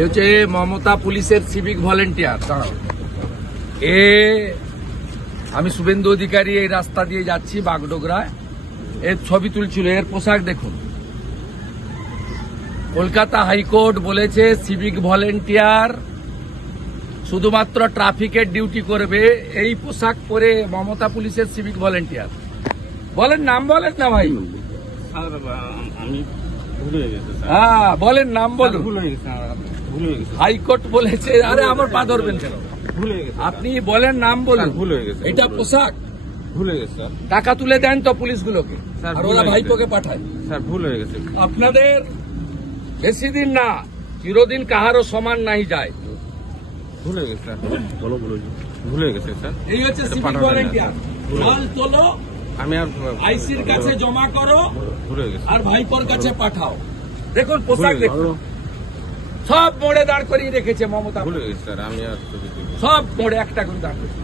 এ হচ্ছে মমতা পুলিশের civic volunteer. দাঁড়াও, আমি শুভেন্দু অধিকারী এই রাস্তা দিয়ে যাচ্ছি বাগডোগরায়, এর ছবি তুলছিল। এর পোশাক দেখুন। কলকাতা হাইকোর্ট বলেছে সিভিক ভলেন্টিয়ার শুধুমাত্র ট্রাফিকের ডিউটি করবে। এই পোশাক পরে মমতা পুলিশের সিভিক ভলেন্টিয়ার। বলেন নাম, বলেন না ভাই। হ্যাঁ বলেন নাম বলুন। হাইকোর্ট বলেছে। আরে আমার পা ধরবেন কেন? আপনি বলেন নাম বলুন। এটা পোশাক ভুলে গেছে। টাকা তুলে দেন তো পুলিশগুলোকে, আর ওরা ভাইপোকে পাঠায়। স্যার ভুল হয়ে গেছে। আপনাদের বেশি দিন না, চিরদিন কাহারও সমান নাই যায়। ভুলে গেছে স্যার। ভুলে গেছে স্যার। এই হচ্ছে সিভিক ভলেন্টিয়ার। মাল তোলো, আমি আর আইসির কাছে জমা করো, ভুলে গেছে। আর ভাইপোর কাছে পাঠাও। দেখুন পোশাক দেখুন, সব মোড়ে দাঁড় করিয়ে রেখেছে মমতা। ভুলে গেছে স্যার। আমি আর সব মোড়ে একটা করে দাঁড় করিয়ে।